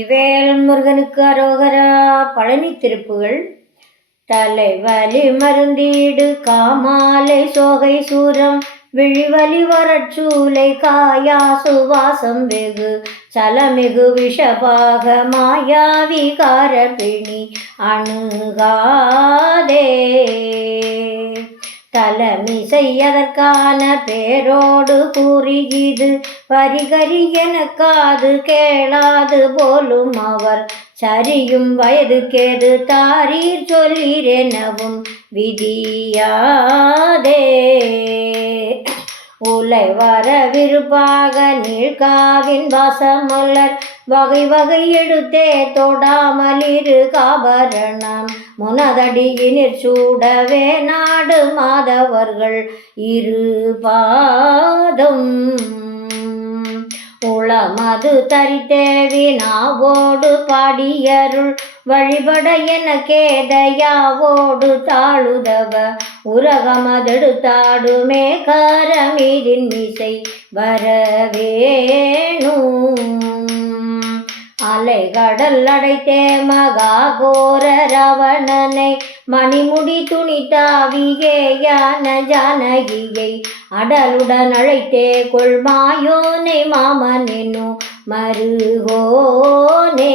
வேல் முருகனுக்கு அரோகரா. பழனி திருப்புகள். தலைவலி மருந்தீடு காமாலை சோகை சூரம். விழிவலி வரச்சூலை காயா சுவாசம் வெகு. சலமிகு விஷபாக மாயாவிகார பிணி அணுகாதே. தலைமிசை அதற்கான பேரோடு கூறியது. பரிகரி எனக்காது கேளாது போலும் அவர். சரியும் வயது கேது தாரீர் சொல்லீரெனவும் விதியாதே. உலை வர விருப்பாக நீழ்காவின் வாசமல்லர் வகை வகை எடுத்தே தொடாமல் இரு காபரணம். முனதடியினிற் சூடவே நாடு மாதவர்கள். இரு பாதம் உளமது தரித்தேவி நாவோடு பாடியருள் வழிபட என கேதையாவோடு தாழுதவ உரகமதெடுத்தாடுமே கரமீதின் மிசை வரவேணும். அலைகடல் அடைத்தே மகா கோர ரவணனை மணிமுடி துணி யான ஜானகியை அடலுடன் அழைத்தே கொள்மாயோனை மாமனெனு மருகோனே.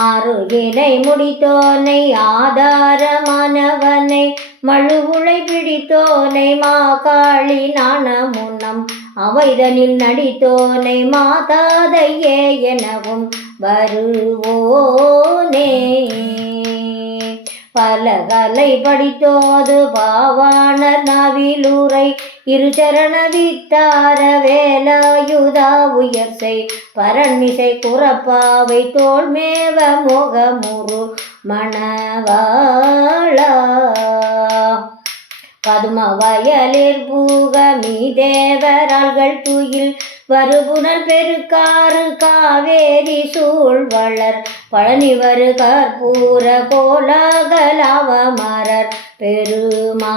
அருகினை முடித்தோனை ஆதாரமானவனை மழுகுளை பிடித்தோனை மாகாளி நாண முன்னம் அவைதனில் நடித்தோனை மாதாதையே எனவும் வருவோனே. பல கலை படித்தோது பாவாணர் நவிலுரை. இருச்சரண வித்தார வேலாயுதா உயர்சை பரண்மிசை குறப்பாவை தோல்மேவ முகமுரு மணவாளா பதும வயலில் பூகமி தேவராள்கள் துயில் வருபுணல் பெருக்காறு காவேரி சூழ்வளர் பழனி வரு கற்பூர கோலாகலாவ மரர் பெருமா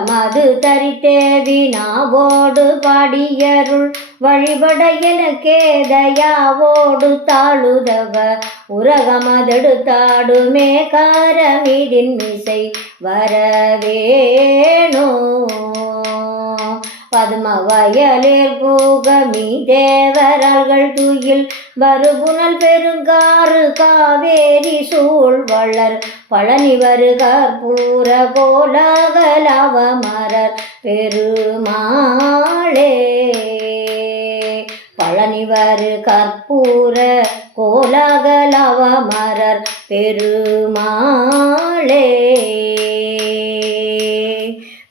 மது தரித்தே வினாவோடு பாடியருள். வழிபட எனக்கே தயாவோடு தாழுதவ உரகமதெடுத்தாடுமே காரமீதின் மிசை. வரவேணோ. பதும வயலில் பூகமி தேவரர்கள் துயில் வருபுணல் பெருங்காறு காவேரி சூழ் வளர் பழனி வருக பூர கோலாகலவமரர் பெருமாளே. பழனி வரு கற்பூர கோலாகலவமரர் பெருமாளே.